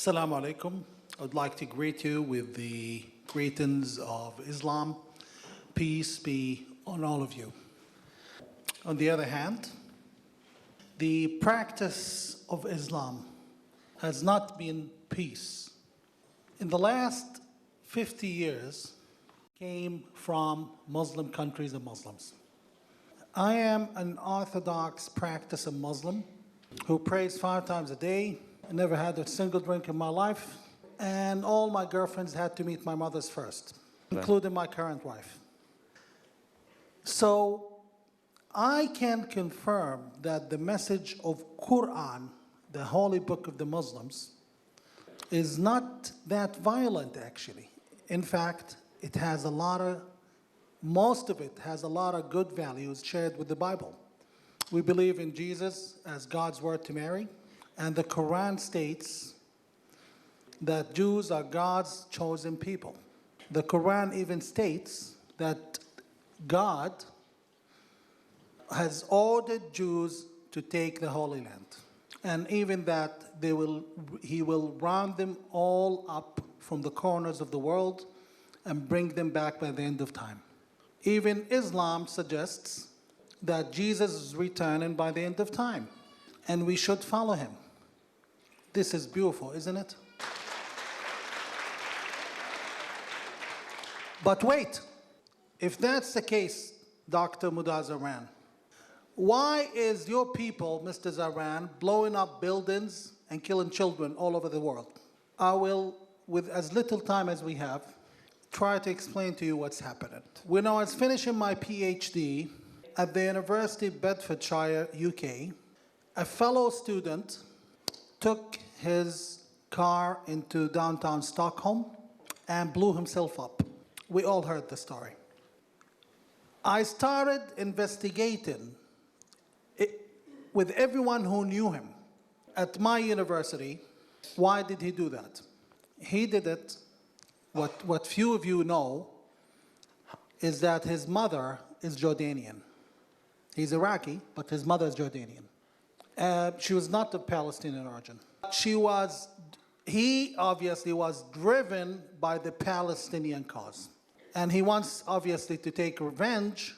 Assalamu alaikum. I'd like to greet you with the greetings of Islam. Peace be on all of you. On the other hand, the practice of Islam has not been peace. In the last 50 years, came from Muslim countries and Muslims. I am an Orthodox practicing Muslim who prays 5 times a day. I never had a single drink in my life, and all my girlfriends had to meet my mothers first, including my current wife. So I can confirm that the message of Quran, the holy book of the Muslims, is not that violent actually. In fact, it has most of it has a lot of good values shared with the Bible. We believe in Jesus as God's word to Mary, and the Quran states that Jews are God's chosen people. The Quran even states that God has ordered Jews to take the Holy Land, and even that he will round them all up from the corners of the world and bring them back by the end of time. Even Islam suggests that Jesus is returning by the end of time, and we should follow him. This is beautiful, isn't it? But wait, if that's the case, Dr. Mudar Zahran, why is your people, Mr. Zahran, blowing up buildings and killing children all over the world? I will, with as little time as we have, try to explain to you what's happening. When I was finishing my PhD at the University of Bedfordshire, UK, a fellow student took his car into downtown Stockholm and blew himself up. We all heard the story. I started investigating with everyone who knew him at my university. Why did he do that? He did it. What few of you know is that his mother is Jordanian. He's Iraqi, but his mother is Jordanian. She was not of Palestinian origin. He obviously was driven by the Palestinian cause. And he wants, obviously, to take revenge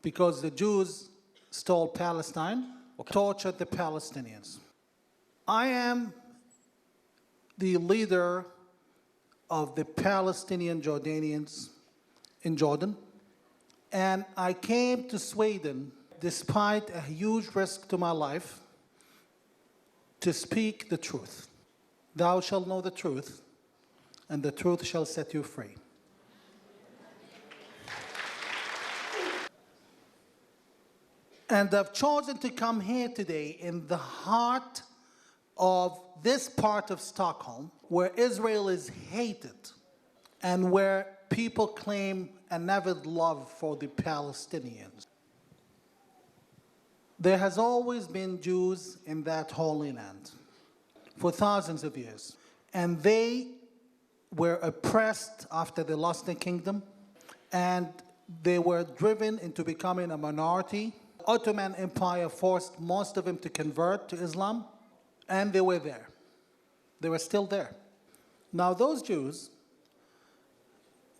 because the Jews stole Palestine, tortured the Palestinians. I am the leader of the Palestinian Jordanians in Jordan, and I came to Sweden despite a huge risk to my life to speak the truth. Thou shalt know the truth, and the truth shall set you free. And I've chosen to come here today in the heart of this part of Stockholm, where Israel is hated and where people claim an avid love for the Palestinians. There has always been Jews in that holy land for thousands of years, and they were oppressed after they lost their kingdom, and they were driven into becoming a minority. The Ottoman Empire forced most of them to convert to Islam, and they were there. They were still there. Now those Jews,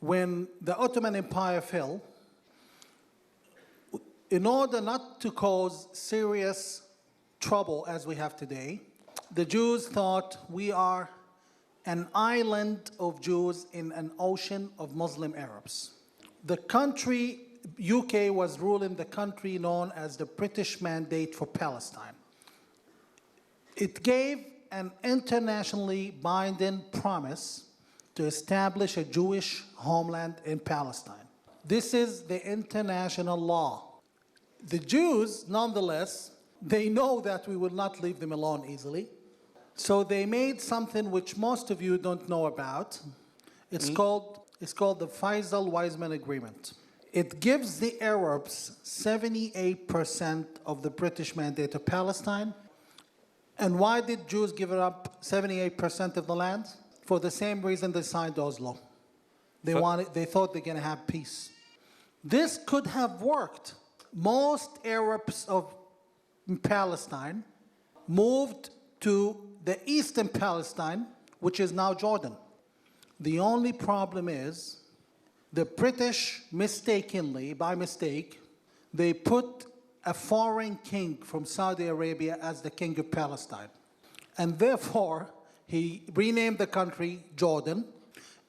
when the Ottoman Empire fell, in order not to cause serious trouble as we have today, the Jews thought we are an island of Jews in an ocean of Muslim Arabs. The country, UK, was ruling the country known as the British Mandate for Palestine. It gave an internationally binding promise to establish a Jewish homeland in Palestine. This is the international law. The Jews, nonetheless, they know that we will not leave them alone easily. So they made something which most of you don't know about. It's called the Fraizal Wiseman Agreement. It gives the Arabs 78% of the British Mandate to Palestine. And why did Jews give it up 78% of the land? For the same reason they signed Oslo. They thought they're going to have peace. This could have worked. Most Arabs of Palestine moved to the eastern Palestine, which is now Jordan. The only problem is the British mistakenly, by mistake, they put a foreign king from Saudi Arabia as the king of Palestine. And therefore, he renamed the country Jordan.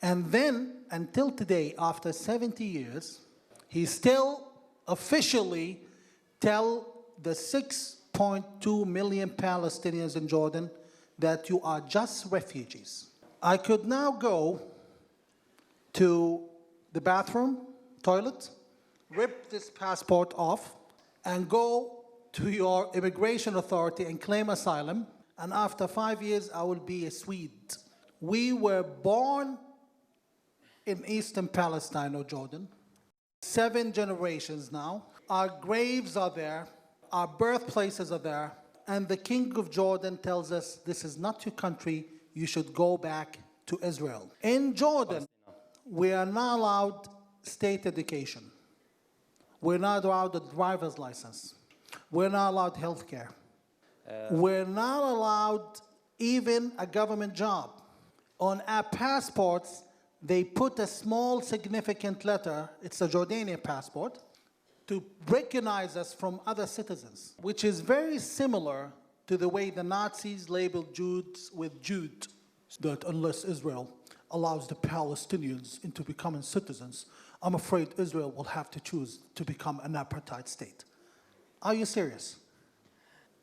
And then, until today, after 70 years, he still officially tell the 6.2 million Palestinians in Jordan that you are just refugees. I could now go to the bathroom, toilet, rip this passport off, and go to your immigration authority and claim asylum, and after 5 years, I will be a Swede. We were born in eastern Palestine or Jordan, 7 generations now. Our graves are there, our birthplaces are there, and the king of Jordan tells us, this is not your country, you should go back to Israel. In Jordan, we are not allowed state education. We're not allowed a driver's license. We're not allowed health care. We're not allowed even a government job. On our passports, they put a small significant letter, it's a Jordanian passport, to recognize us from other citizens, which is very similar to the way the Nazis labeled Jews with Jude, that unless Israel allows the Palestinians into becoming citizens, I'm afraid Israel will have to choose to become an apartheid state. Are you serious?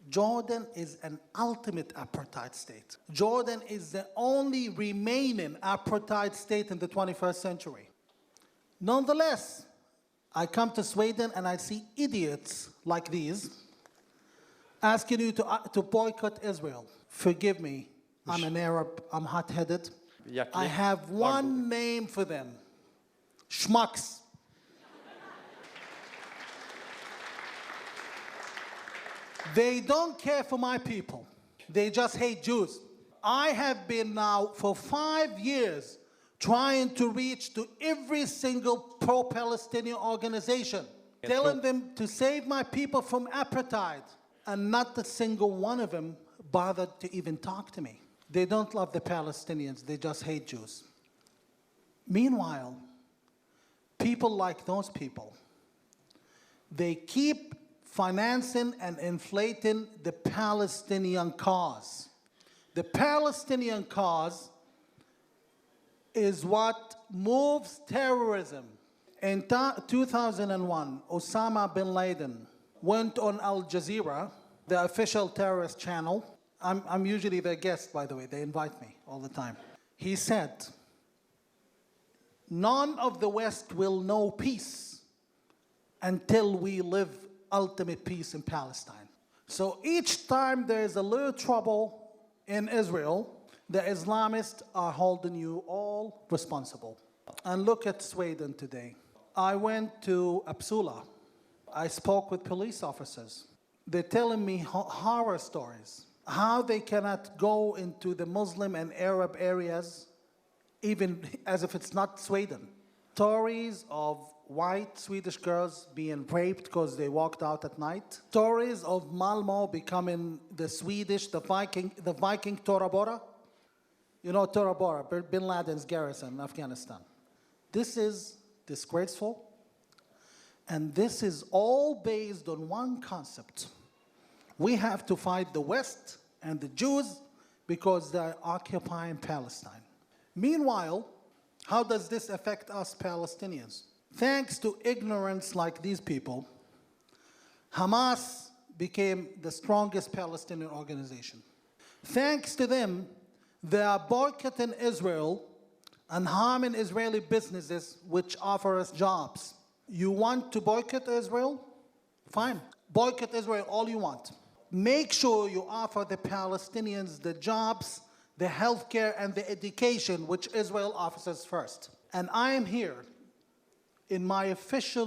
Jordan is an ultimate apartheid state. Jordan is the only remaining apartheid state in the 21st century. Nonetheless, I come to Sweden and I see idiots like these asking you to boycott Israel. Forgive me, I'm an Arab, I'm hot-headed. I have one name for them, schmucks. They don't care for my people. They just hate Jews. I have been now for 5 years trying to reach to every single pro-Palestinian organization, telling them to save my people from apartheid, and not a single one of them bothered to even talk to me. They don't love the Palestinians, they just hate Jews. Meanwhile, people like those people, they keep financing and inflating the Palestinian cause. The Palestinian cause is what moves terrorism. In 2001, Osama bin Laden went on Al Jazeera, the official terrorist channel. I'm usually their guest, by the way. They invite me all the time. He said, none of the West will know peace until we live ultimate peace in Palestine. So each time there is a little trouble in Israel, the Islamists are holding you all responsible. And look at Sweden today. I went to Uppsala. I spoke with police officers. They're telling me horror stories, how they cannot go into the Muslim and Arab areas, even as if it's not Sweden. Stories of white Swedish girls being raped because they walked out at night. Stories of Malmö becoming the Swedish, the Viking Tora Bora. You know Tora Bora, bin Laden's garrison in Afghanistan. This is disgraceful. And this is all based on one concept. We have to fight the West and the Jews because they're occupying Palestine. Meanwhile, how does this affect us Palestinians? Thanks to ignorance like these people, Hamas became the strongest Palestinian organization. Thanks to them, they are boycotting Israel and harming Israeli businesses which offer us jobs. You want to boycott Israel? Fine. Boycott Israel all you want. Make sure you offer the Palestinians the jobs, the healthcare, and the education which Israel offers us first. And I am here in my official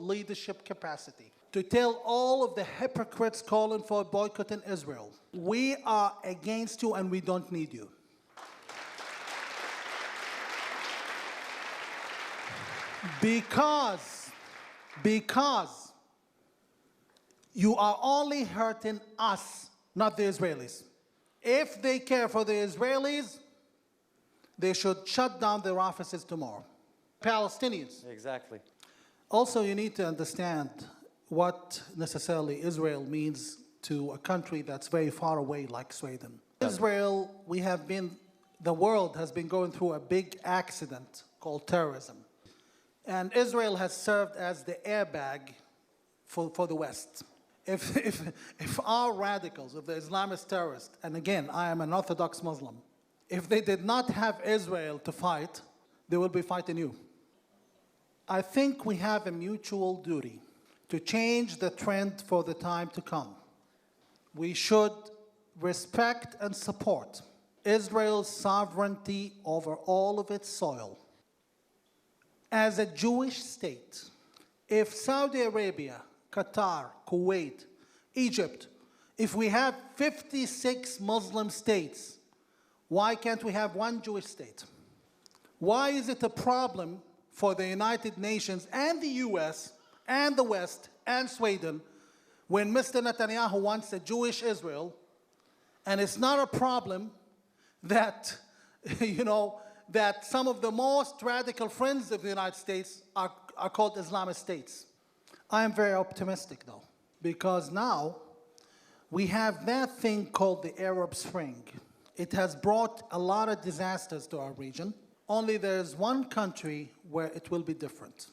leadership capacity to tell all of the hypocrites calling for boycotting Israel, we are against you and we don't need you. Because you are only hurting us, not the Israelis. If they care for the Israelis, they should shut down their offices tomorrow. Palestinians. Exactly. Also, you need to understand what necessarily Israel means to a country that's very far away like Sweden. Israel, the world has been going through a big accident called terrorism. And Israel has served as the airbag for the West. If our radicals, if the Islamist terrorists, and again, I am an Orthodox Muslim, if they did not have Israel to fight, they will be fighting you. I think we have a mutual duty to change the trend for the time to come. We should respect and support Israel's sovereignty over all of its soil. As a Jewish state, if Saudi Arabia, Qatar, Kuwait, Egypt, if we have 56 Muslim states, why can't we have one Jewish state? Why is it a problem for the United Nations and the US and the West and Sweden when Mr. Netanyahu wants a Jewish Israel, and it's not a problem that, that some of the most radical friends of the United States are called Islamist states? I am very optimistic, though, because now we have that thing called the Arab Spring. It has brought a lot of disasters to our region. Only there's one country where it will be different.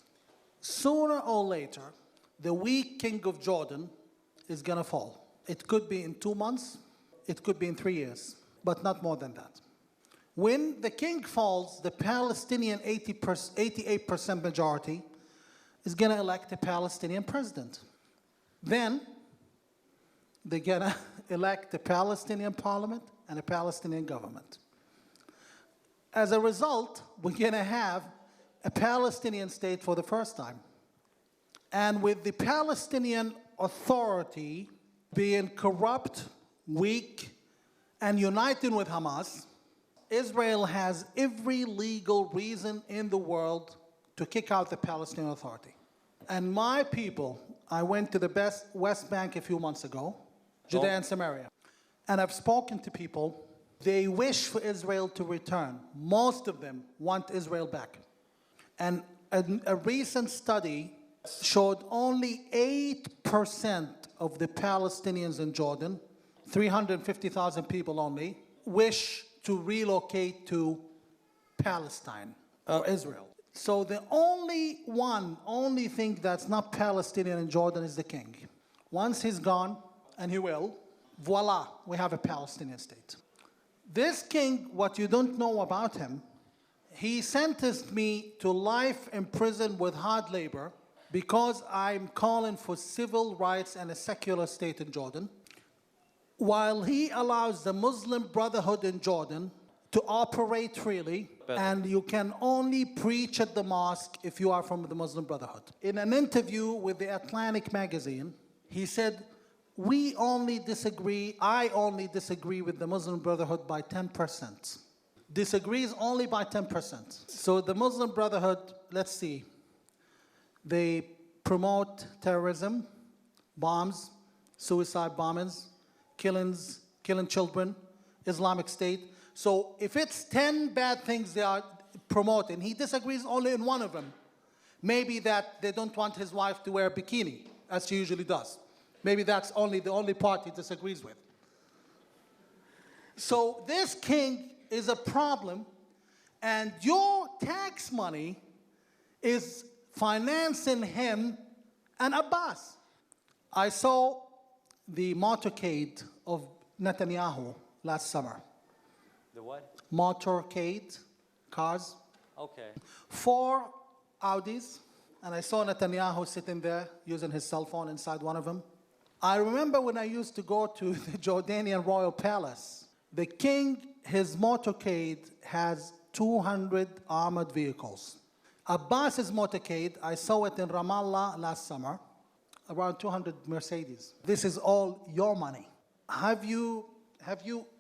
Sooner or later, the weak king of Jordan is going to fall. It could be in 2 months, it could be in 3 years, but not more than that. When the king falls, the Palestinian 88% majority is going to elect a Palestinian president. Then they're going to elect a Palestinian parliament and a Palestinian government. As a result, we're going to have a Palestinian state for the first time. And with the Palestinian Authority being corrupt, weak, and uniting with Hamas, Israel has every legal reason in the world to kick out the Palestinian Authority. And my people, I went to the West Bank a few months ago, Judea and Samaria, and I've spoken to people. They wish for Israel to return. Most of them want Israel back. And a recent study showed only 8% of the Palestinians in Jordan, 350,000 people only, wish to relocate to Palestine or Israel. So the only thing that's not Palestinian in Jordan is the king. Once he's gone, and he will, voila, we have a Palestinian state. This king, what you don't know about him, he sentenced me to life in prison with hard labor because I'm calling for civil rights and a secular state in Jordan, while he allows the Muslim Brotherhood in Jordan to operate freely, and you can only preach at the mosque if you are from the Muslim Brotherhood. In an interview with the Atlantic magazine, he said, I only disagree with the Muslim Brotherhood by 10%. Disagrees only by 10%. So the Muslim Brotherhood, let's see, they promote terrorism, bombs, suicide bombings, killing children, Islamic State. So if it's 10 bad things they are promoting, he disagrees only in one of them. Maybe that they don't want his wife to wear a bikini, as she usually does. Maybe that's the only part he disagrees with. So this king is a problem, and your tax money is financing him and Abbas. I saw the motorcade of Netanyahu last summer. The what? Motorcade, cars. Okay. 4 Audis, and I saw Netanyahu sitting there using his cell phone inside one of them. I remember when I used to go to the Jordanian royal palace, the king, his motorcade has 200 armored vehicles. Abbas's motorcade, I saw it in Ramallah last summer, around 200 Mercedes. This is all your money. Have you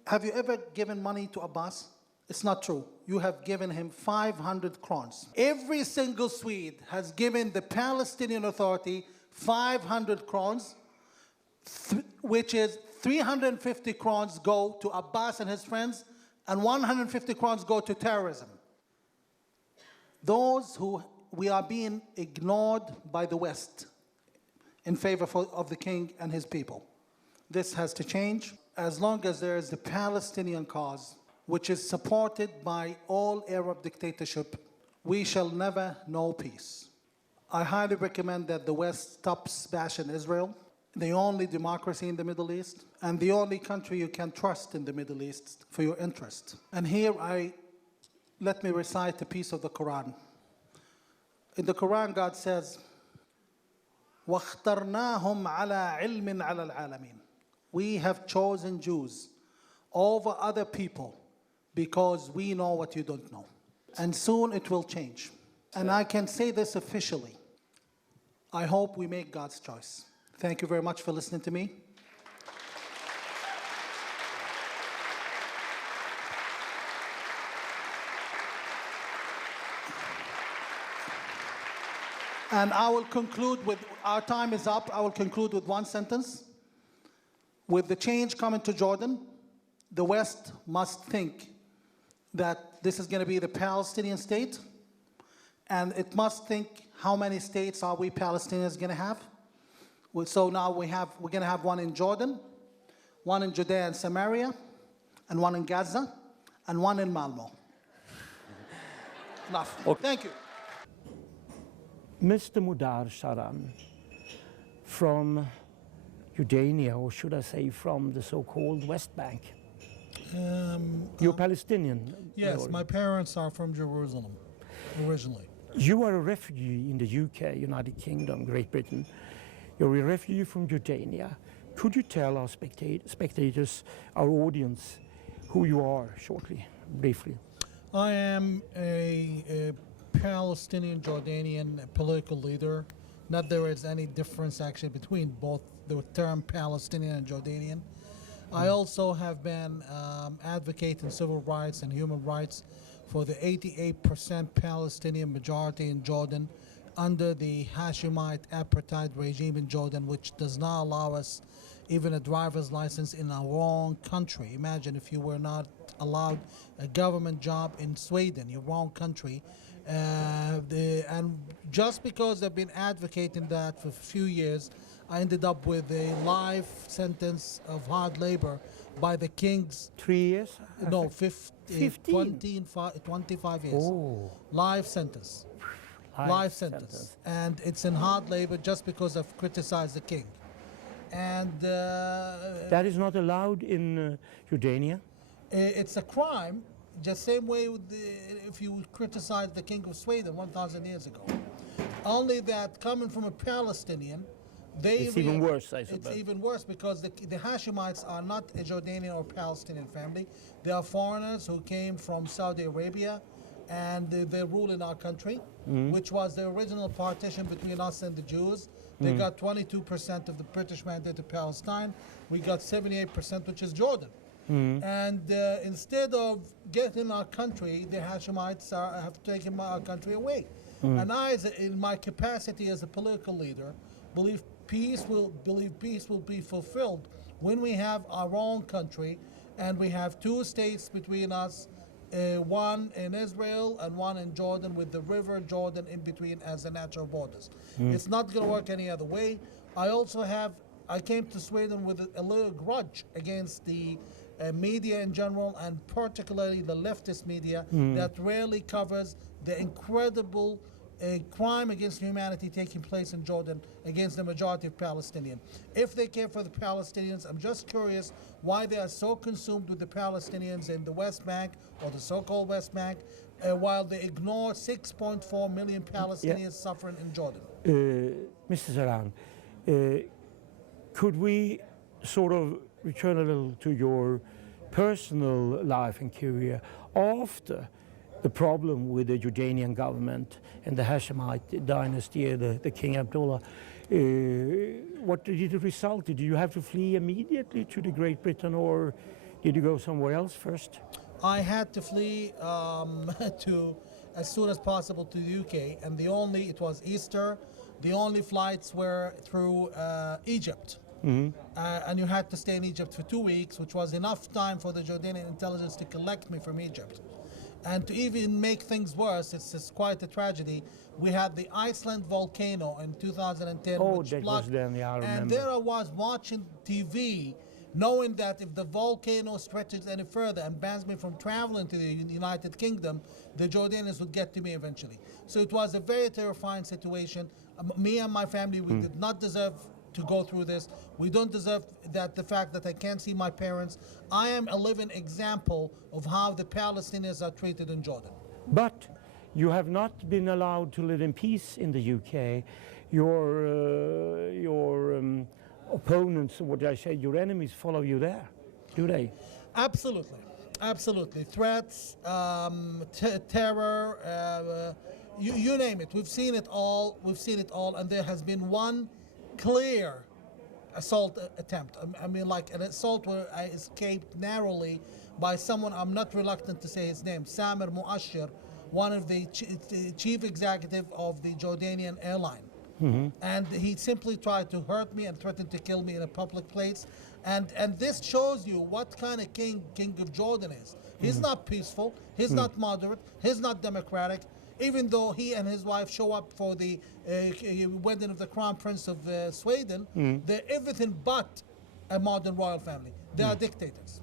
ever given money to Abbas? It's not true. You have given him 500 crowns. Every single Swede has given the Palestinian Authority 500 crowns, which is 350 crowns go to Abbas and his friends, and 150 crowns go to terrorism. Those who we are being ignored by the West in favor of the king and his people. This has to change. As long as there is the Palestinian cause, which is supported by all Arab dictatorship, we shall never know peace. I highly recommend that the West stops bashing Israel, the only democracy in the Middle East, and the only country you can trust in the Middle East for your interest. And here let me recite a piece of the Quran. In the Quran, God says, وَاخْتَرْنَاهُمْ عَلَى عِلْمٍ عَلَى الْعَالَمِينَ. We have chosen Jews over other people because we know what you don't know. And soon it will change. And I can say this officially. I hope we make God's choice. Thank you very much for listening to me. And I will conclude with, our time is up, I will conclude with one sentence. With the change coming to Jordan, the West must think that this is going to be the Palestinian state, and it must think how many states are we Palestinians going to have. So now we're going to have one in Jordan, one in Judea and Samaria, and one in Gaza, and one in Malmo. Enough. Okay. Thank you. Mr. Mudar Zahran, from Jordania, or should I say from the so-called West Bank? You're Palestinian? Yes, my parents are from Jerusalem, originally. You are a refugee in the UK, United Kingdom, Great Britain. You're a refugee from Jordania. Could you tell our spectators, our audience, who you are shortly, briefly? I am a Palestinian Jordanian political leader. Not there is any difference actually between both the term Palestinian and Jordanian. I also have been advocating civil rights and human rights for the 88% Palestinian majority in Jordan under the Hashemite apartheid regime in Jordan, which does not allow us even a driver's license in our own country. Imagine if you were not allowed a government job in Sweden, your own country. And just because they've been advocating that for a few years, I ended up with a life sentence of hard labor by the king's. 3 years? No, 25 years. Oh. Life sentence. Life sentence. And it's in hard labor just because I've criticized the king. And that is not allowed in Jordania? It's a crime, just same way with if you criticize the king of Sweden 1,000 years ago. Only that coming from a Palestinian, it's even worse, I suppose. It's even worse because the Hashemites are not a Jordanian or Palestinian family. They are foreigners who came from Saudi Arabia, and they rule in our country, which was the original partition between us and the Jews. They got 22% of the British mandate to Palestine. We got 78%, which is Jordan. And instead of getting our country, the Hashemites have taken our country away. And I, in my capacity as a political leader, believe peace will be fulfilled when we have our own country, and we have two states between us, one in Israel and one in Jordan, with the river Jordan in between as the natural borders. It's not going to work any other way. I came to Sweden with a little grudge against the media in general, and particularly the leftist media that rarely covers the incredible crime against humanity taking place in Jordan against the majority of Palestinians. If they care for the Palestinians, I'm just curious why they are so consumed with the Palestinians in the West Bank, or the so-called West Bank, while they ignore 6.4 million Palestinians suffering in Jordan. Mr. Zahran, could we sort of return a little to your personal life and career after the problem with the Jordanian government and the Hashemite dynasty, the King Abdullah? What did it result? Did you have to flee immediately to the Great Britain, or did you go somewhere else first? I had to flee to as soon as possible to the UK, and it was Easter. The only flights were through Egypt. and you had to stay in Egypt for 2 weeks, which was enough time for the Jordanian intelligence to collect me from Egypt. And to even make things worse, it's quite a tragedy. We had the Iceland volcano in 2010, Oh, which that blocked, was then, yeah, I and remember. there I was watching TV, knowing that if the volcano stretches any further and bans me from traveling to the United Kingdom, the Jordanians would get to me eventually. So it was a very terrifying situation. Me and my family, we did not deserve to go through this. We don't deserve that, the fact that I can't see my parents. I am a living example of how the Palestinians are treated in Jordan. But you have not been allowed to live in peace in the UK. Your opponents, what I say, your enemies follow you there, do they? Absolutely, absolutely. Threats, terror, you name it. We've seen it all. We've seen it all, and there has been one clear assault attempt. I mean, like an assault where I escaped narrowly by someone. I'm not reluctant to say his name, Samir Muashir, one of the chief executive of the Jordanian airline. And he simply tried to hurt me and threatened to kill me in a public place. And this shows you what kind of king of Jordan is. He's not peaceful, he's not moderate, he's not democratic. Even though he and his wife show up for the wedding of the Crown Prince of Sweden, they're everything but a modern royal family. They are dictators.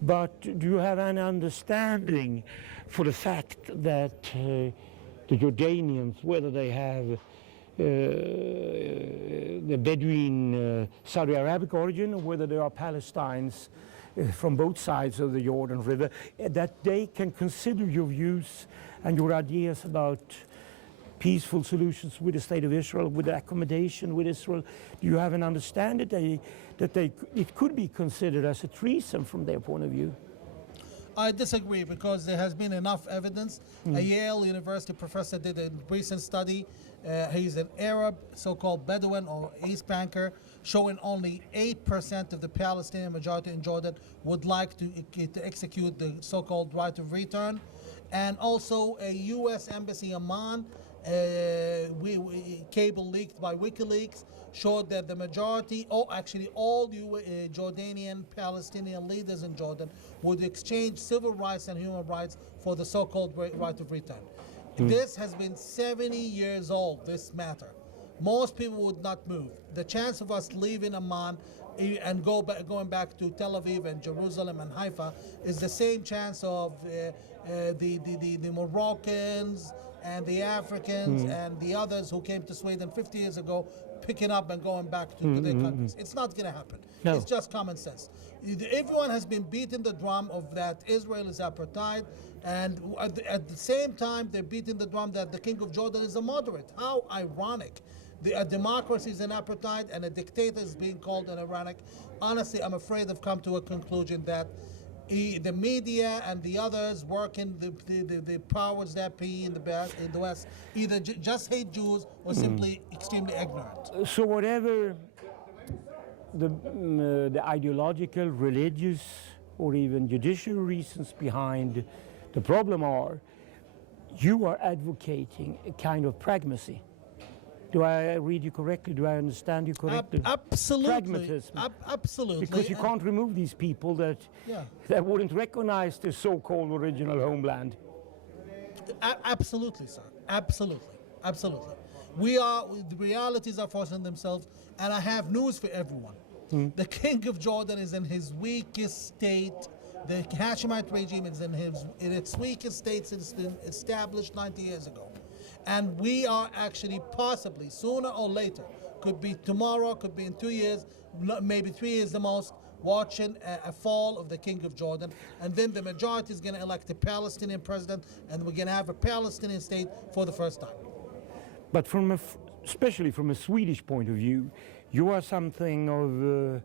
But do you have an understanding for the fact that the Jordanians, whether they have the Bedouin Saudi Arabic origin or whether they are Palestinians from both sides of the Jordan River, that they can consider your views and your ideas about peaceful solutions with the State of Israel, with the accommodation with Israel? Do you have an understanding that it could be considered as a treason from their point of view? I disagree, because there has been enough evidence. A Yale University professor did a recent study. He's an Arab, so-called Bedouin or East Banker, showing only 8% of the Palestinian majority in Jordan would like to execute the so-called right of return. And also a U.S. embassy in Amman, cable leaked by WikiLeaks, showed that the majority, or actually all Jordanian Palestinian leaders in Jordan would exchange civil rights and human rights for the so-called right of return. This has been 70 years old, this matter. Most people would not move. The chance of us leaving Amman and going back to Tel Aviv and Jerusalem and Haifa is the same chance of the Moroccans and the Africans and the others who came to Sweden 50 years ago picking up and going back to their countries. It's not going to happen. No. It's just common sense. Everyone has been beating the drum of that Israel is apartheid, and at the same time they're beating the drum that the King of Jordan is a moderate. How ironic. A democracy is an apartheid and a dictator is being called an ironic. Honestly, I'm afraid I've come to a conclusion that the media and the others working the powers that be in the West either just hate Jews or simply extremely ignorant. So whatever the ideological, religious, or even judicial reasons behind the problem are, you are advocating a kind of pragmacy. Do I read you correctly? Do I understand you correctly? Absolutely. Pragmatism. Absolutely. Because you can't remove these people that wouldn't recognize the so-called original homeland. Absolutely, sir. Absolutely. Absolutely. The realities are forcing themselves, and I have news for everyone. The King of Jordan is in his weakest state. The Hashemite regime is in its weakest state since it's been established 90 years ago. And we are actually possibly, sooner or later, could be tomorrow, could be in 2 years, maybe 3 years the most, watching a fall of the King of Jordan. And then the majority is going to elect a Palestinian president, and we're going to have a Palestinian state for the first time. But especially from a Swedish point of view, you are something of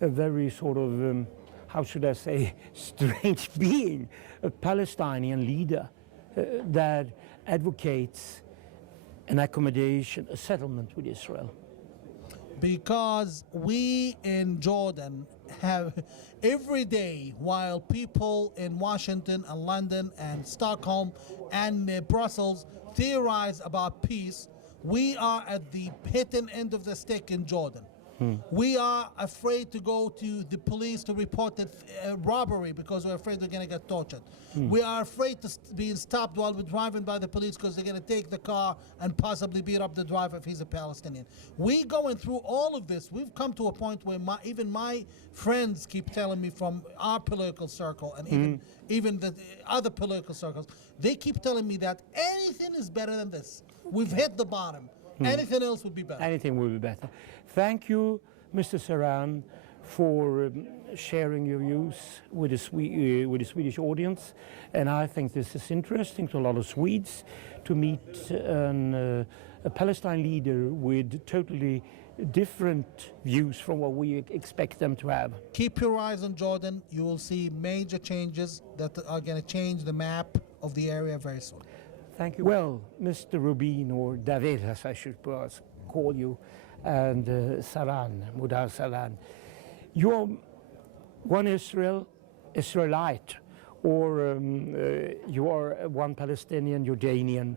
a very sort of, how should I say, strange being, a Palestinian leader that advocates an accommodation, a settlement with Israel. Because we in Jordan have every day, while people in Washington and London and Stockholm and Brussels theorize about peace, we are at the hitting end of the stick in Jordan. We are afraid to go to the police to report the robbery because we're afraid we're going to get tortured. We are afraid to being stopped while we're driving by the police because they're going to take the car and possibly beat up the driver if he's a Palestinian. We going through all of this. We've come to a point where even my friends keep telling me from our political circle and even the other political circles, they keep telling me that anything is better than this. We've hit the bottom. Anything else would be better. Anything will be better. Thank you, Mr. Zahran, for sharing your views with the Swedish audience. And I think this is interesting to a lot of Swedes to meet a Palestine leader with totally different views from what we expect them to have. Keep your eyes on Jordan. You will see major changes that are going to change the map of the area very soon. Thank you. Well, Mr. Rubin, or David, as I should perhaps call you, and Zahran, Mudar Zahran, you're one Israelite, or you are one Palestinian, Jordanian,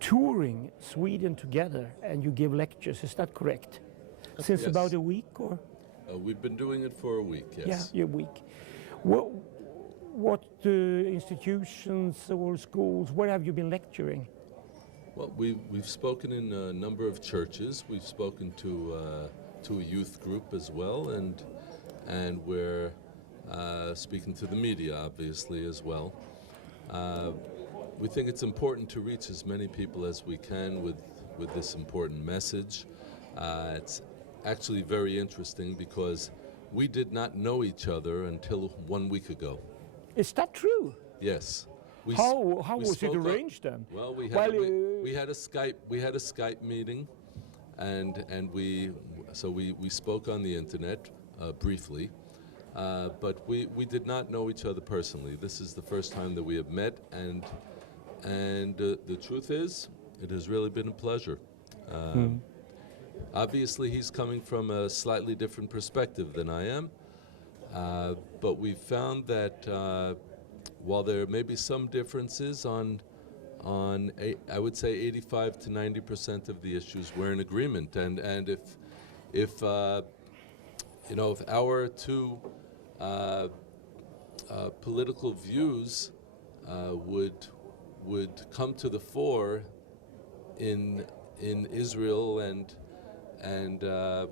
touring Sweden together, and you give lectures. Is that correct? Since Yes. about a week, or? We've been doing it for a week, yes. Yeah, a week. What institutions or schools, where have you been lecturing? Well, we've spoken in a number of churches. We've spoken to a youth group as well, and we're speaking to the media, obviously, as well. We think it's important to reach as many people as we can with this important message. It's actually very interesting because we did not know each other until 1 week ago. Is that true? Yes. How we was it spoke up- arranged then? Well, we Well, had a Skype meeting, and we spoke on the internet briefly, but we did not know each other personally. This is the first time that we have met, and the truth is, it has really been a pleasure. Obviously, he's coming from a slightly different perspective than I am, but we found that while there may be some differences on I would say 85 to 90% of the issues, we're in agreement. And if our two political views would come to the fore in Israel and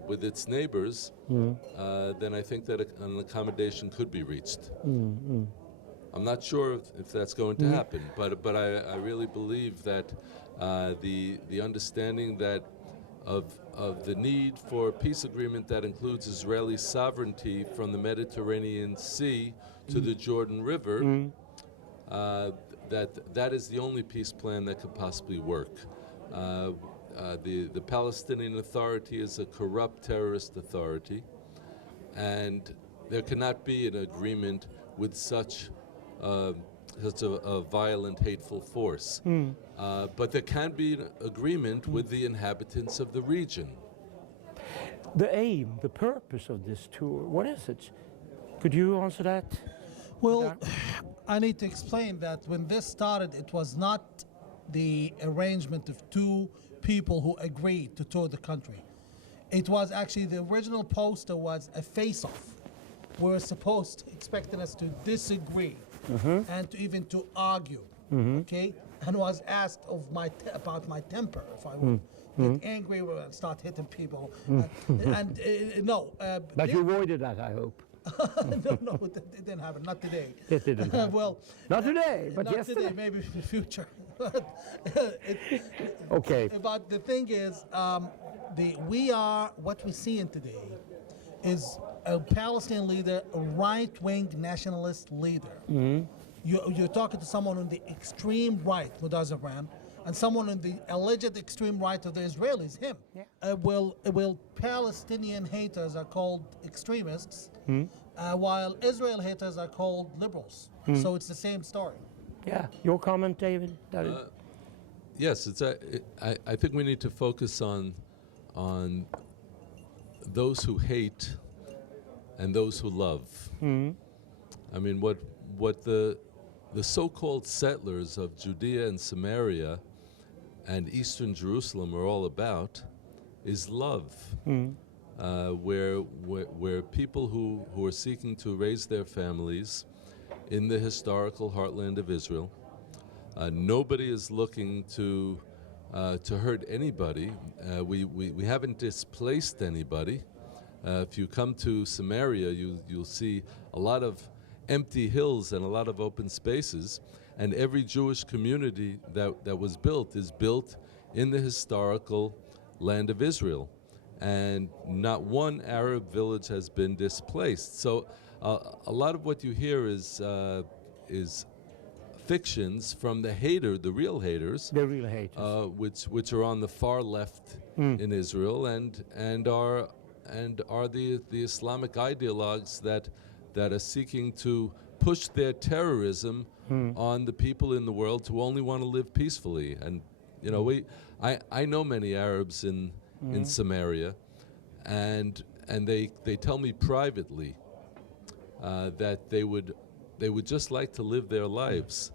with its neighbors, then I think that an accommodation could be reached. I'm not sure if that's going to happen, but I really believe that the understanding that of the need for a peace agreement that includes Israeli sovereignty from the Mediterranean Sea to the Jordan River, that is the only peace plan that could possibly work. The Palestinian Authority is a corrupt terrorist authority, and there cannot be an agreement with such a violent, hateful force. But there can be an agreement with the inhabitants of the region. The aim, the purpose of this tour, what is it? Could you answer that? Well, I need to explain that when this started, it was not the arrangement of two people who agreed to tour the country. It was actually, the original poster was a face-off. We were expecting us to disagree and to argue, okay? And was asked about my temper, if I would get angry and start hitting people. No. But you avoided that, I hope. No, it didn't happen. Not today. It didn't happen. Well, Not today, but not yesterday. today, maybe in the future. Okay. But the thing is, what we're seeing today is a Palestinian leader, a right-wing nationalist leader. You're talking to someone on the extreme right, Mudar Zahran, and someone on the alleged extreme right of the Israelis, him. Yeah. Well, Palestinian haters are called extremists, while Israel haters are called liberals. So it's the same story. Yeah. Your comment, David? Yes, I think we need to focus on those who hate and those who love. I mean, what the so-called settlers of Judea and Samaria and Eastern Jerusalem are all about is love. where people who are seeking to raise their families in the historical heartland of Israel. Nobody is looking to hurt anybody. We haven't displaced anybody. If you come to Samaria, you'll see a lot of empty hills and a lot of open spaces, and every Jewish community that was built is built in the historical land of Israel, and not one Arab village has been displaced. So a lot of what you hear is fictions from the real haters, which are on the far left in Israel, and are the Islamic ideologues that are seeking to push their terrorism on the people in the world who only want to live peacefully. And you know, I know many Arabs in Samaria, and they tell me privately that they would just like to live their lives,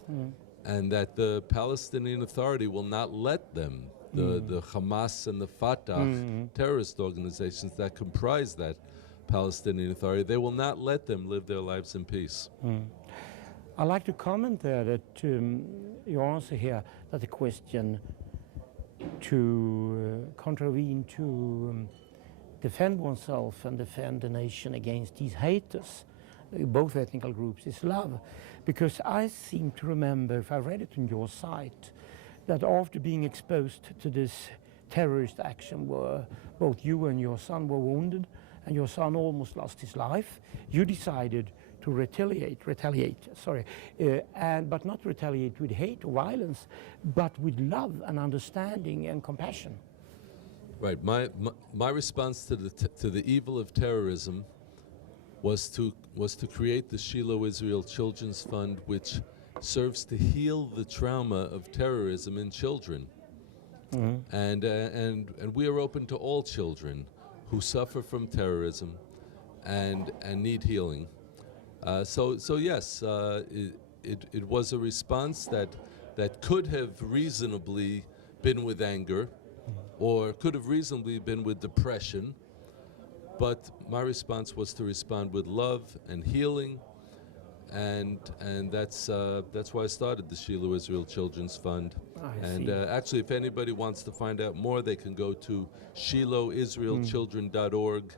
and that the Palestinian Authority will not let them, the Hamas and the Fatah terrorist organizations that comprise that Palestinian Authority, they will not let them live their lives in peace. I'd like to comment there that your answer here, that the question to contravene, to defend oneself and defend the nation against these haters, both ethnic groups, is love. Because I seem to remember, if I read it on your site, that after being exposed to this terrorist action where both you and your son were wounded and your son almost lost his life, you decided to retaliate, but not retaliate with hate or violence, but with love and understanding and compassion. Right. My response to the evil of terrorism was to create the Shiloh Israel Children's Fund, which serves to heal the trauma of terrorism in children. And we are open to all children who suffer from terrorism and need healing. So yes, it was a response that could have reasonably been with anger, or could have reasonably been with depression, but my response was to respond with love and healing, and that's why I started the Shiloh Israel Children's Fund. And actually, if anybody wants to find out more, they can go to shilohisraelchildren.org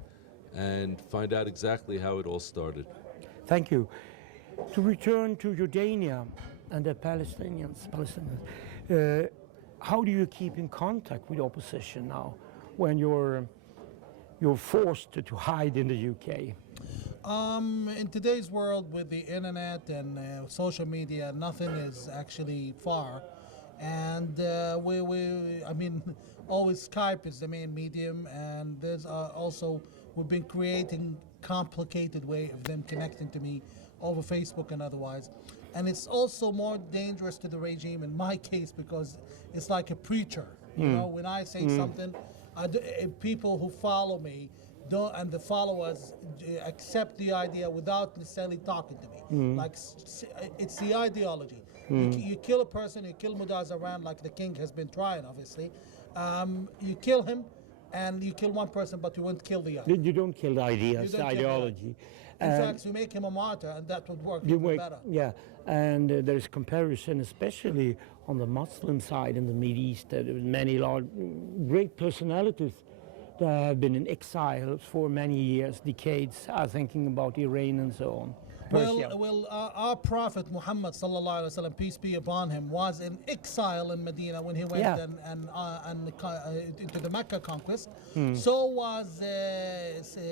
and find out exactly how it all started. Thank you. To return to Jordania and the Palestinians, how do you keep in contact with opposition now when you're forced to hide in the UK? In today's world with the internet and social media, nothing is actually far. And always Skype is the main medium, and there's also, we've been creating complicated way of them connecting to me over Facebook and otherwise. And it's also more dangerous to the regime in my case because it's like a preacher. You know, when I say something, people who follow me don't, and the followers accept the idea without necessarily talking to me. Like it's the ideology. You kill a person, you kill Mudar Zahran, like the king has been trying, obviously. You kill him, and you kill one person, but you won't kill the other. You don't kill the ideas, the ideology. In fact, you make him a martyr, and that would work even better. Yeah, and there's comparison, especially on the Muslim side in the Middle East. There are many great personalities that have been in exile for many years, decades, thinking about Iran and so on. Well, our Prophet Muhammad sallallahu alaihi wasallam, peace be upon him, was in exile in Medina when he went into the Mecca conquest. So was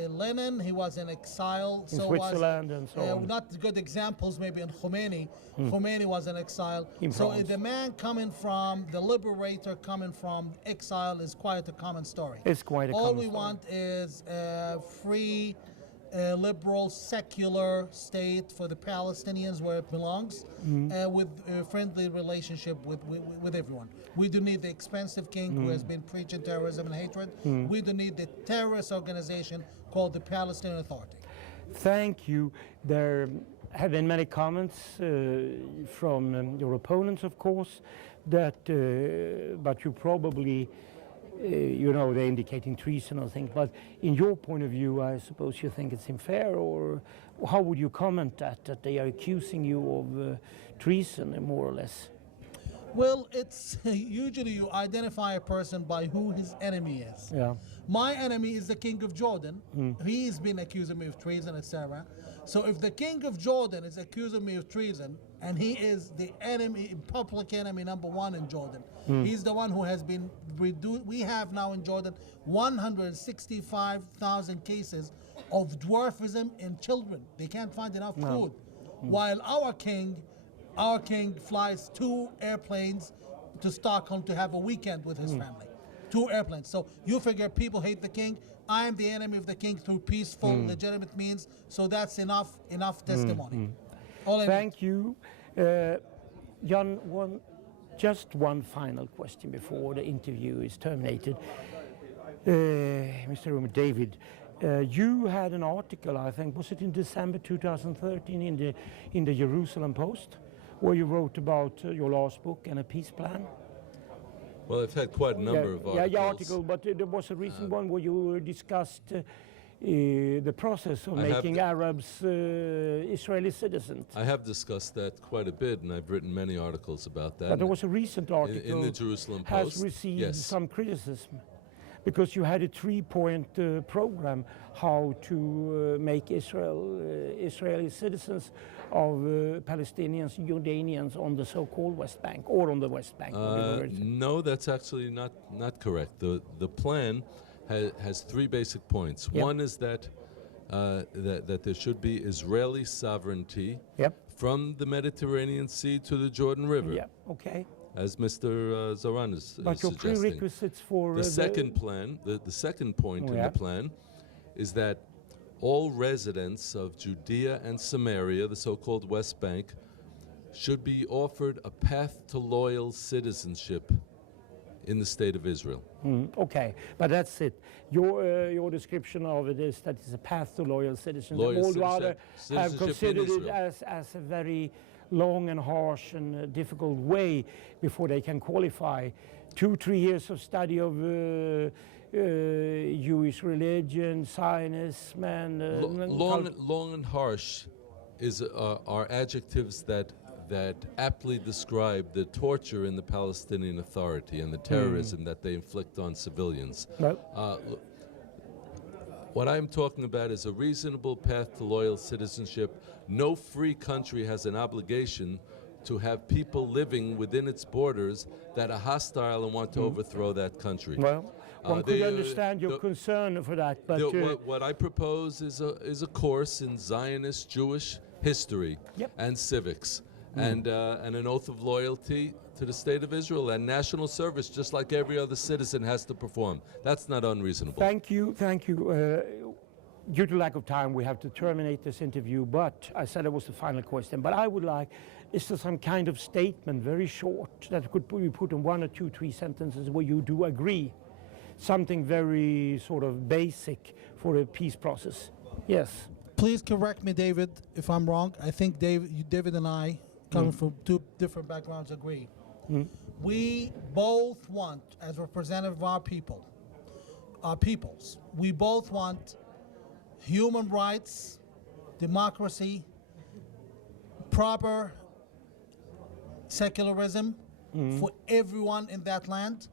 Lenin. He was in exile. In Switzerland and so on. Not good examples, maybe in Khomeini. Khomeini was in exile. So the man coming from, the liberator coming from exile is quite a common story. It's quite a common story. All we want is free, liberal, secular state for the Palestinians where it belongs, with a friendly relationship with everyone. We don't need the expensive king who has been preaching terrorism and hatred. We don't need the terrorist organization called the Palestinian Authority. Thank you. There have been many comments from your opponents, of course, that but you probably you know, they're indicating treason or things. But in your point of view, I suppose you think it's unfair, or how would you comment that they are accusing you of treason, more or less? Well, it's usually you identify a person by who his enemy is. Yeah. My enemy is the king of Jordan. He's been accusing me of treason, etc. So if the king of Jordan is accusing me of treason, and he is the enemy, public enemy number one in Jordan, he's the one who has been reduced. We have now in Jordan 165,000 cases of dwarfism in children. They can't find enough food. While our king flies 2 airplanes to Stockholm to have a weekend with his family. 2 airplanes. So you figure people hate the king. I am the enemy of the king through peaceful, legitimate means. So that's enough testimony. All I Thank you. John, just one final question before the interview is terminated. Mr. David, you had an article, I think, was it in December 2013 in the Jerusalem Post, where you wrote about your last book and a peace plan? Well, I've had quite a number of articles. Yeah, article, but there was a recent one where you discussed the process of making Arabs Israeli citizens. I have discussed that quite a bit, and I've written many articles about that. But there was a recent article in the Jerusalem Post. Has received some criticism, because you had a 3-point program how to make Israeli citizens of Palestinians, Jordanians on the so-called West Bank, or on the West Bank. No, that's actually not correct. The plan has 3 basic points. Yep. One is that there should be Israeli sovereignty from the Mediterranean Sea to the Jordan River. Yeah, okay. As Mr. Zahran is but your suggesting. prerequisites for The second plan, the second point in the plan, is that all residents of Judea and Samaria, the so-called West Bank, should be offered a path to loyal citizenship in the state of Israel. Okay, but that's it. Your description of it is that it's a path to loyal citizenship. Loyal All rather have citizenship in considered it Israel. as a very long and harsh and difficult way before they can qualify. 2-3 years of study of Jewish religion, Zionism, and long and harsh are adjectives that aptly describe the torture in the Palestinian Authority and the terrorism that they inflict on civilians. What I'm talking about is a reasonable path to loyal citizenship. No free country has an obligation to have people living within its borders that are hostile and want to overthrow that country. Well, one could understand your concern for that, but what I propose is a course in Zionist Jewish history and civics, and an oath of loyalty to the state of Israel and national service, just like every other citizen has to perform. That's not unreasonable. Thank you. Due to lack of time, we have to terminate this interview, but I said it was the final question. But I would like, is there some kind of statement, very short, that could be put in 1 or 2, 3 sentences where you do agree? Something very sort of basic for a peace process. Yes. Please correct me, David, if I'm wrong. I think David and I, coming from 2 different backgrounds, agree. We both want, as representative of our peoples, we both want human rights, democracy, proper secularism for everyone in that land,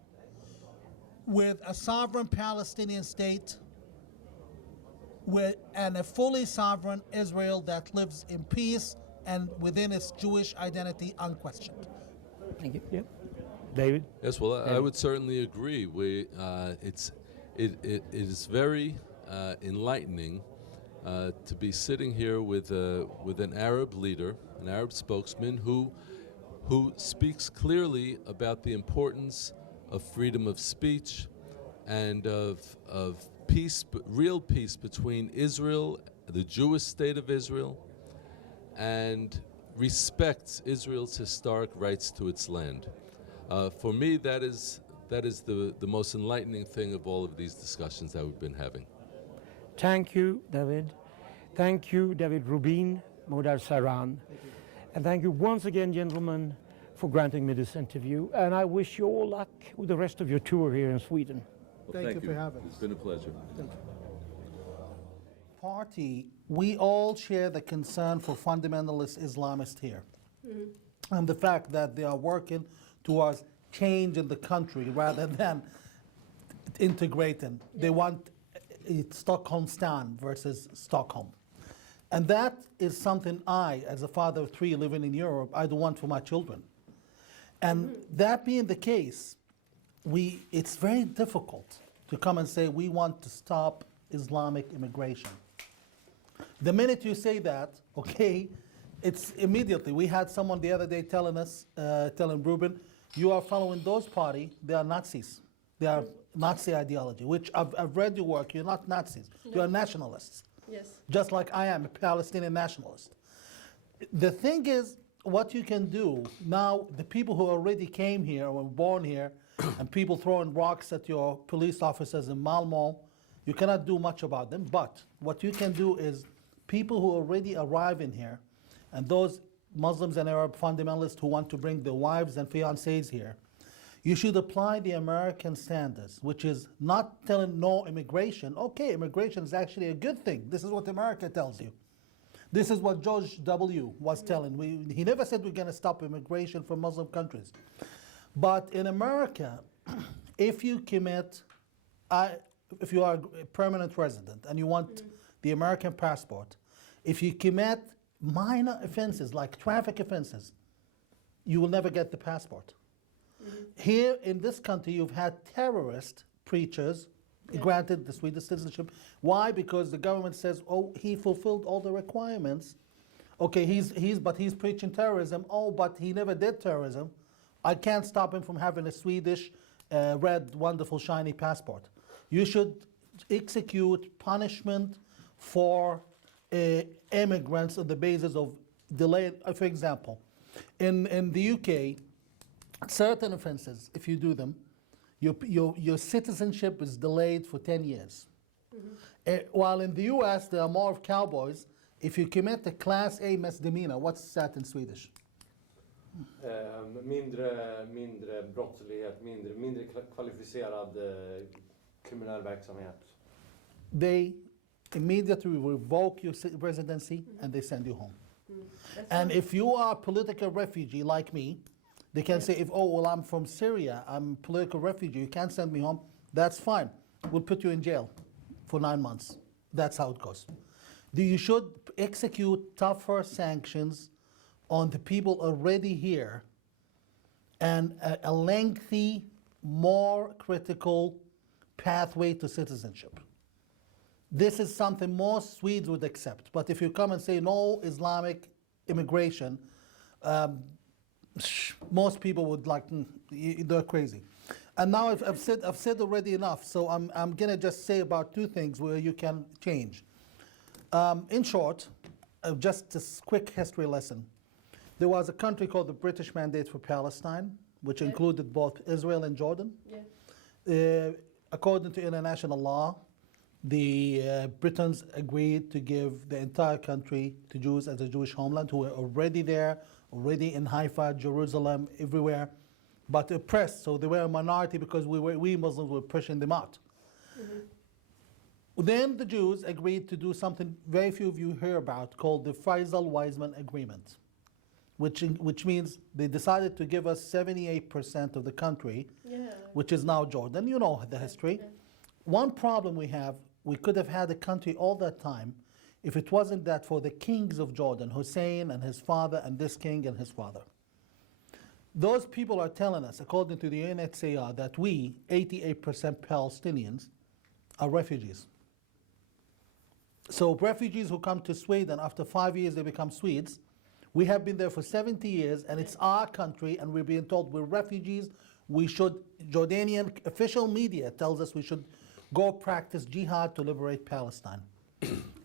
with a sovereign Palestinian state and a fully sovereign Israel that lives in peace and within its Jewish identity unquestioned. Thank you. Yeah. David? Yes, well, I would certainly agree. It is very enlightening to be sitting here with an Arab leader, an Arab spokesman who speaks clearly about the importance of freedom of speech and of peace, real peace between Israel, the Jewish state of Israel, and respects Israel's historic rights to its land. For me, that is the most enlightening thing of all of these discussions that we've been having. Thank you, David. Thank you, David Rubin, Mudar Zahran. And thank you once again, gentlemen, for granting me this interview. And I wish you all luck with the rest of your tour here in Sweden. Well, Thank you for having It's us. been a pleasure. Party, we all share the concern for fundamentalist Islamists here. And the fact that they are working towards change in the country rather than integrating. They want Stockholm stand versus Stockholm. And that is something I, as a father of three living in Europe, I don't want for my children. And that being the case, it's very difficult to come and say we want to stop Islamic immigration. The minute you say that, okay, it's immediately. We had someone the other day telling us, telling Ruben, you are following those party, they are Nazis. They are Nazi ideology, which I've read your work, you're not Nazis, you are nationalists. Yes. Just like I am a Palestinian nationalist. The thing is, what you can do now, the people who already came here, were born here, and people throwing rocks at your police officers in Malmo, you cannot do much about them. But what you can do is people who already arrive in here, and those Muslims and Arab fundamentalists who want to bring their wives and fiancés here, you should apply the American standards, which is not telling no immigration. Okay, immigration is actually a good thing. This is what America tells you. This is what George W. was telling. He never said we're going to stop immigration from Muslim countries. But in America, if you commit, if you are a permanent resident and you want the American passport, if you commit minor offenses like traffic offenses, you will never get the passport. Here in this country, you've had terrorist preachers granted the Swedish citizenship. Why? Because the government says, oh, he fulfilled all the requirements. Okay, but he's preaching terrorism. Oh, but he never did terrorism. I can't stop him from having a Swedish, red, wonderful, shiny passport. You should execute punishment for immigrants on the basis of delay. For example, in the UK, certain offenses, if you do them, your citizenship is delayed for 10 years. While in the US, there are more of cowboys. If you commit a Class A misdemeanor, what's that in Swedish? Mindre brottslighet, mindre kvalificerad kriminell verksamhet. They immediately revoke your residency and they send you home. And if you are a political refugee like me, they can say, I'm from Syria, I'm a political refugee, you can't send me home, that's fine. We'll put you in jail for 9 months. That's how it goes. You should execute tougher sanctions on the people already here and a lengthy, more critical pathway to citizenship. This is something most Swedes would accept. But if you come and say no Islamic immigration, most people would like, they're crazy. And now I've said already enough, so I'm gonna just say about two things where you can change. In short, just a quick history lesson. There was a country called the British Mandate for Palestine, which included both Israel and Jordan. According to international law, the Britons agreed to give the entire country to Jews as a Jewish homeland who were already there, already in Haifa, Jerusalem, everywhere, but oppressed. So they were a minority because we Muslims were pushing them out. Then the Jews agreed to do something very few of you hear about called the Fraizal-Wiseman Agreement, which means they decided to give us 78% of the country, which is now Jordan. You know the history. One problem we have, we could have had a country all that time if it wasn't that for the kings of Jordan, Hussein and his father and this king and his father. Those people are telling us, according to the UNHCR, that we, 88% Palestinians, are refugees. So refugees who come to Sweden, after 5 years they become Swedes. We have been there for 70 years and it's our country and we're being told we're refugees. Jordanian official media tells us we should go practice jihad to liberate Palestine.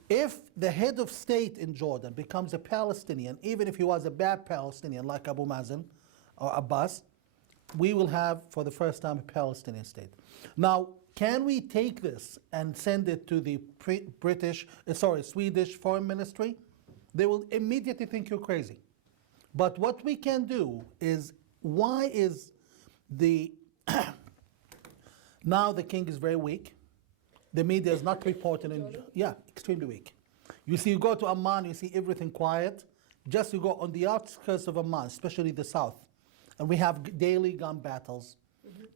If the head of state in Jordan becomes a Palestinian, even if he was a bad Palestinian like Abu Mazen or Abbas, we will have for the first time a Palestinian state. Now, can we take this and send it to the Swedish Foreign Ministry? They will immediately think you're crazy. But what we can do is, why is the Now the king is very weak. The media is not reporting. Yeah, extremely weak. You see, you go to Amman, you see everything quiet. Just you go on the outskirts of Amman, especially the south, and we have daily gun battles.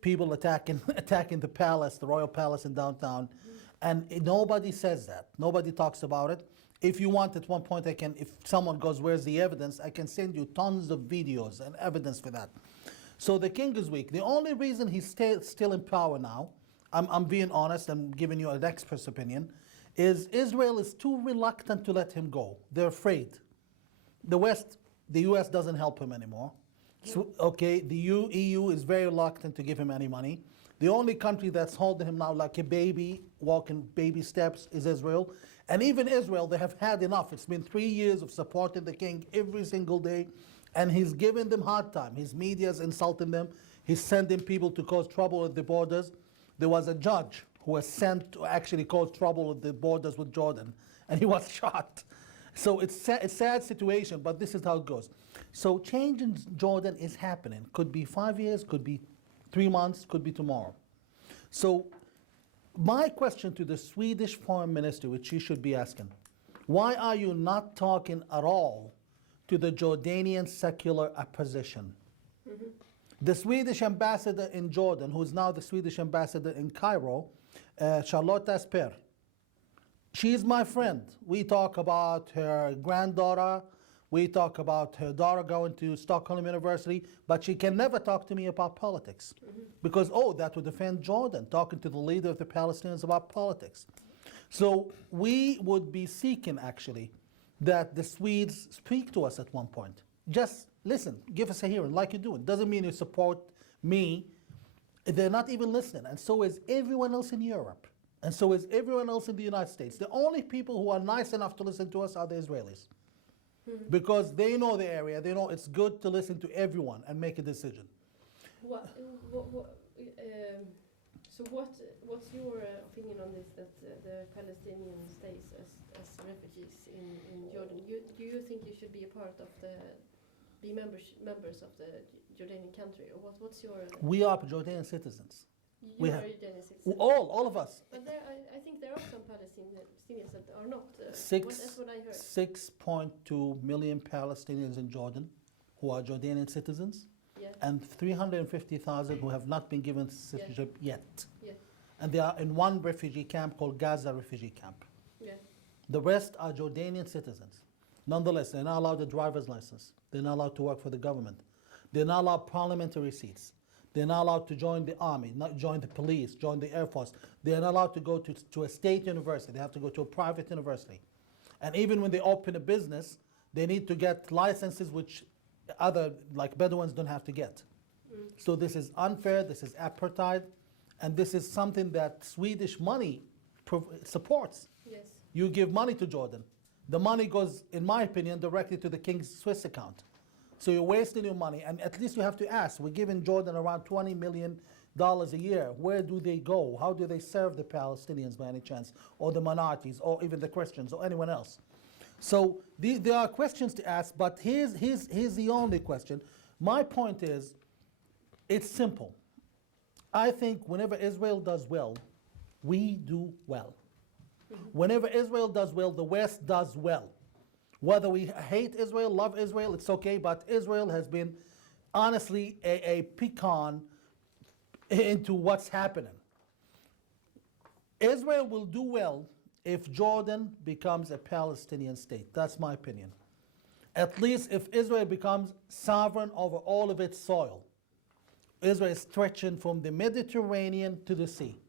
People attacking the palace, the royal palace in downtown, and nobody says that. Nobody talks about it. If you want, at one point, if someone goes, where's the evidence? I can send you tons of videos and evidence for that. So the king is weak. The only reason he's still in power now, I'm being honest, I'm giving you an expert's opinion, is Israel is too reluctant to let him go. They're afraid. The US doesn't help him anymore. So, okay, the EU is very reluctant to give him any money. The only country that's holding him now like a baby, walking baby steps, is Israel. And even Israel, they have had enough. It's been 3 years of supporting the king every single day, and he's giving them hard time. His media is insulting them. He's sending people to cause trouble at the borders. There was a judge who was sent to actually cause trouble at the borders with Jordan, and he was shot. So it's a sad situation, but this is how it goes. So change in Jordan is happening. Could be 5 years, could be 3 months, could be tomorrow. So my question to the Swedish foreign minister, which you should be asking, why are you not talking at all to the Jordanian secular opposition? The Swedish ambassador in Jordan, who is now the Swedish ambassador in Cairo, Charlotte Asper, she is my friend. We talk about her granddaughter. We talk about her daughter going to Stockholm University, but she can never talk to me about politics because, that would offend Jordan, talking to the leader of the Palestinians about politics. So we would be seeking, actually, that the Swedes speak to us at one point. Just listen, give us a hearing like you do. It doesn't mean you support me. They're not even listening, and so is everyone else in Europe. And so is everyone else in the United States. The only people who are nice enough to listen to us are the Israelis. Because they know the area, they know it's good to listen to everyone and make a decision. What's your opinion on this, that the Palestinian stays as refugees in Jordan? Do you think you should be a part of be members of the Jordanian country? Or what's your... We are Jordanian citizens. You are Jordanian citizens? All of us. But I think there are some Palestinians that are not. That's what I heard. 6.2 million Palestinians in Jordan who are Jordanian citizens, Yeah. and 350,000 who have not been given citizenship yet. Yeah. And they are in one refugee camp called Gaza refugee camp. Yeah. The rest are Jordanian citizens. Nonetheless, they're not allowed a driver's license. They're not allowed to work for the government. They're not allowed parliamentary seats. They're not allowed to join the army, not join the police, join the Air Force. They're not allowed to go to a state university. They have to go to a private university. And even when they open a business, they need to get licenses which other, like Bedouins, don't have to get. So this is unfair, this is apartheid, and this is something that Swedish money supports. Yes. You give money to Jordan. The money goes, in my opinion, directly to the king's Swiss account. So you're wasting your money, and at least you have to ask. We're giving Jordan around $20 million a year. Where do they go? How do they serve the Palestinians by any chance, or the minorities, or even the Christians, or anyone else? So there are questions to ask, but here's the only question. My point is, it's simple. I think whenever Israel does well, we do well. Whenever Israel does well, the West does well. Whether we hate Israel, love Israel, it's okay, but Israel has been honestly a pecan into what's happening. Israel will do well if Jordan becomes a Palestinian state. That's my opinion. At least if Israel becomes sovereign over all of its soil. Israel is stretching from the Mediterranean to the sea.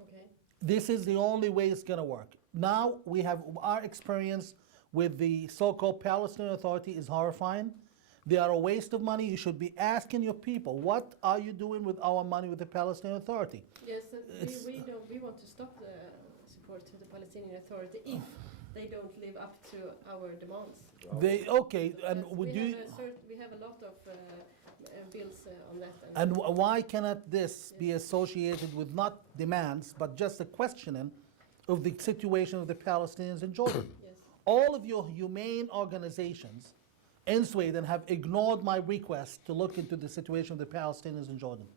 Okay. This is the only way it's going to work. Now we have our experience with the so-called Palestinian Authority is horrifying. They are a waste of money. You should be asking your people, what are you doing with our money with the Palestinian Authority? Yes, we want to stop the support to the Palestinian Authority if they don't live up to our demands. We have a lot of bills on that. And why cannot this be associated with not demands, but just a questioning of the situation of the Palestinians in Jordan? Yes. All of your humane organizations in Sweden have ignored my request to look into the situation of the Palestinians in Jordan.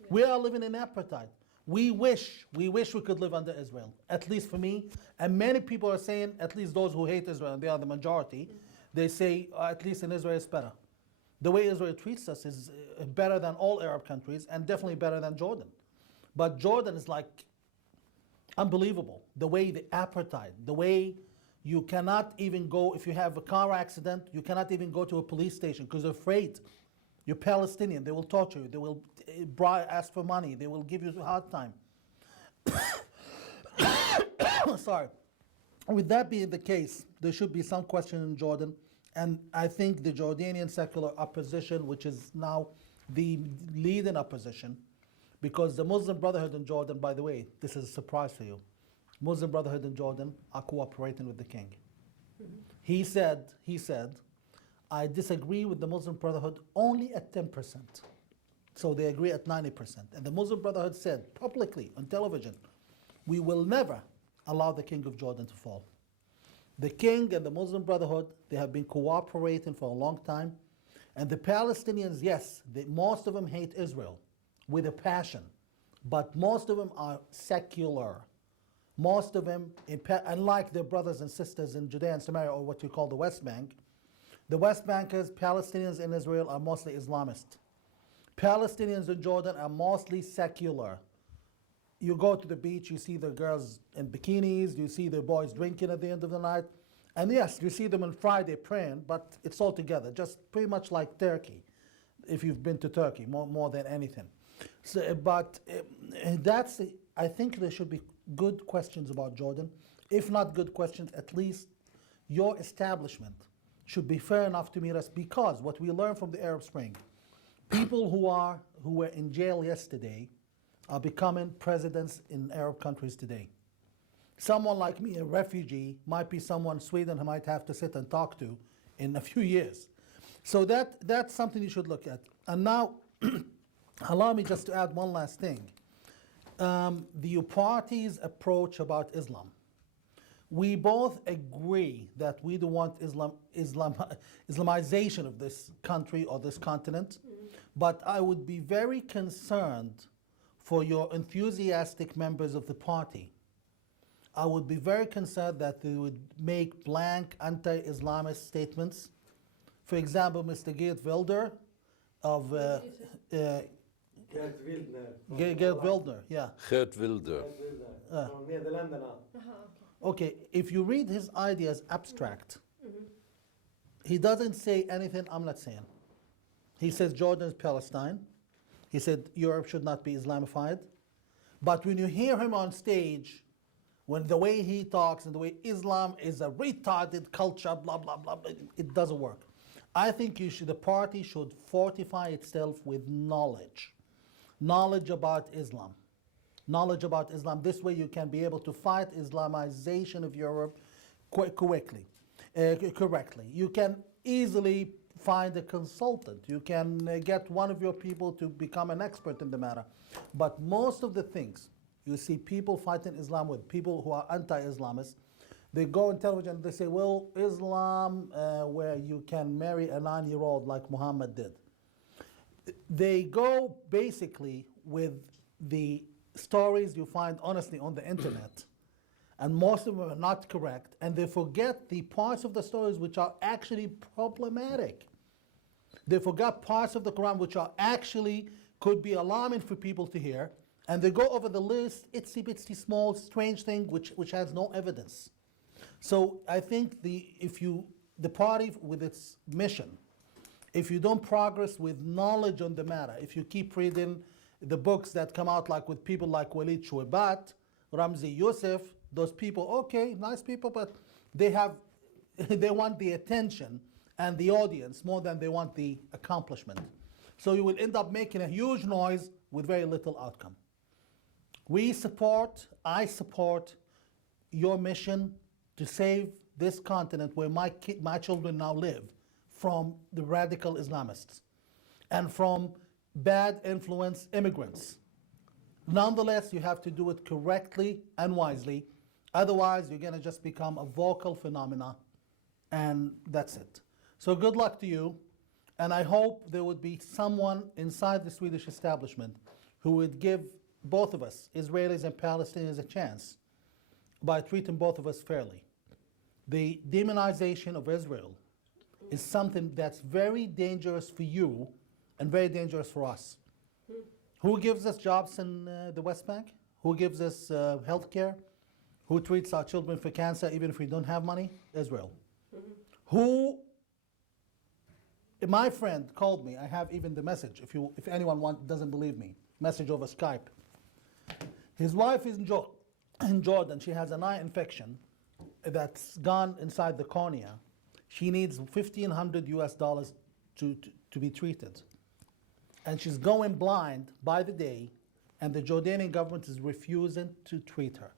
Yeah. We are living in apartheid. we wish we could live under Israel, at least for me. And many people are saying, at least those who hate Israel, and they are the majority, they say, at least in Israel it's better. The way Israel treats us is better than all Arab countries, and definitely better than Jordan. But Jordan is like unbelievable. The way the apartheid, the way you cannot even go, if you have a car accident, you cannot even go to a police station because they're afraid. You're Palestinian, they will torture you, they will ask for money, they will give you a hard time. Sorry. With that being the case, there should be some question in Jordan, and I think the Jordanian secular opposition, which is now the leading opposition, because the Muslim Brotherhood in Jordan, by the way, this is a surprise for you, Muslim Brotherhood in Jordan are cooperating with the king. He said, I disagree with the Muslim Brotherhood only at 10%. So they agree at 90%. And the Muslim Brotherhood said publicly on television, we will never allow the king of Jordan to fall. The king and the Muslim Brotherhood, they have been cooperating for a long time. And the Palestinians, yes, most of them hate Israel with a passion, but most of them are secular. Most of them, unlike their brothers and sisters in Judea and Samaria, or what you call the West Bank, the West Bankers, Palestinians in Israel are mostly Islamist. Palestinians in Jordan are mostly secular. You go to the beach, you see the girls in bikinis, you see the boys drinking at the end of the night. And yes, you see them on Friday praying, but it's all together, just pretty much like Turkey, if you've been to Turkey, more than anything. So, but I think there should be good questions about Jordan. If not good questions, at least your establishment should be fair enough to meet us, because what we learned from the Arab Spring, people who were in jail yesterday are becoming presidents in Arab countries today. Someone like me, a refugee, might be someone Sweden might have to sit and talk to in a few years. So that's something you should look at. And now, allow me just to add one last thing. The party's approach about Islam. We both agree that we don't want Islamization of this country or this continent, but I would be very concerned for your enthusiastic members of the party. I would be very concerned that they would make blank anti-Islamist statements. For example, Mr. Geert Wilder of Geert Wilder, yeah. Geert Wilder. Från Nederländerna. Okay, if you read his ideas abstract, he doesn't say anything I'm not saying. He says Jordan is Palestine. He said Europe should not be Islamified. But when you hear him on stage, when the way he talks and the way Islam is a retarded culture, blah, blah, blah, it doesn't work. I think the party should fortify itself with knowledge. Knowledge about Islam. Knowledge about Islam. This way you can be able to fight Islamization of Europe correctly. You can easily find a consultant. You can get one of your people to become an expert in the matter. But most of the things you see people fighting Islam with, people who are anti-Islamists, they go on television and they say, well, Islam, where you can marry a 9-year-old like Muhammad did. They go basically with the stories you find honestly on the internet, and most of them are not correct, and they forget the parts of the stories which are actually problematic. They forgot parts of the Quran which are actually could be alarming for people to hear, and they go over the list, itsy bitsy small strange thing which has no evidence. So I think the party with its mission, if you don't progress with knowledge on the matter, if you keep reading the books that come out like with people like Walid Shuaibat, Ramzi Youssef, those people, okay, nice people, but they want the attention and the audience more than they want the accomplishment. So you will end up making a huge noise with very little outcome. I support your mission to save this continent where my children now live from the radical Islamists and from bad influence immigrants. Nonetheless, you have to do it correctly and wisely. Otherwise, you're going to just become a vocal phenomena, and that's it. So good luck to you, and I hope there would be someone inside the Swedish establishment who would give both of us, Israelis and Palestinians, a chance by treating both of us fairly. The demonization of Israel is something that's very dangerous for you and very dangerous for us. Who gives us jobs in the West Bank? Who gives us health care? Who treats our children for cancer even if we don't have money? Israel. Who, my friend called me, I have even the message, if anyone doesn't believe me, message over Skype. His wife is in Jordan, she has an eye infection that's gone inside the cornea. She needs $1,500 to be treated. And she's going blind by the day, and the Jordanian government is refusing to treat her.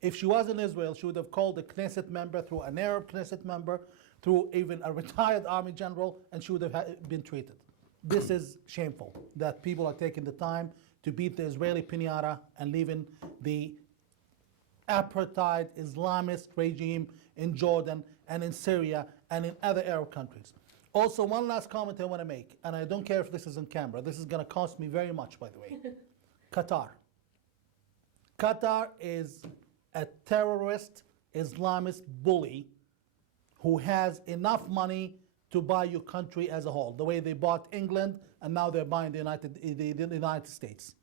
If she was in Israel, she would have called a Knesset member, through an Arab Knesset member, through even a retired army general, and she would have been treated. This is shameful, that people are taking the time to beat the Israeli pinata and leaving the apartheid Islamist regime in Jordan and in Syria and in other Arab countries. Also, one last comment I want to make, and I don't care if this is on camera. This is going to cost me very much, by the way. Qatar. Qatar is a terrorist Islamist bully who has enough money to buy your country as a whole, the way they bought England and now they're buying the United States.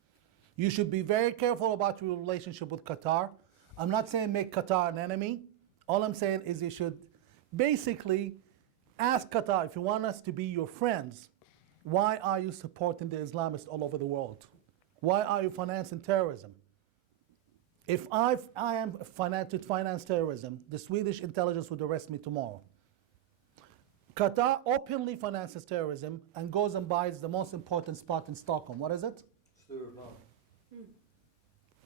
You should be very careful about your relationship with Qatar. I'm not saying make Qatar an enemy. All I'm saying is you should basically ask Qatar, if you want us to be your friends, why are you supporting the Islamists all over the world? Why are you financing terrorism? If I am to finance terrorism, the Swedish intelligence would arrest me tomorrow. Qatar openly finances terrorism and goes and buys the most important spot in Stockholm. What is it?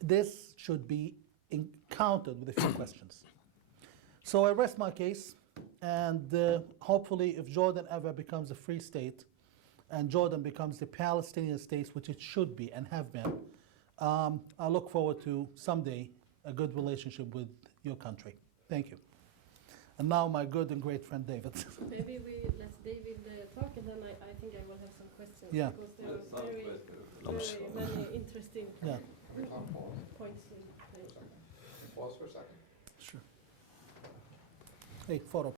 This should be encountered with a few questions. So I rest my case, and hopefully if Jordan ever becomes a free state and Jordan becomes the Palestinian state, which it should be and have been, I look forward to someday a good relationship with your country. Thank you. And now my good and great friend David. Maybe we let David talk, and then I think I will have some questions. Yeah. Because there are very many interesting Yeah. points in place. Pause for a second. Sure. Hey, photo.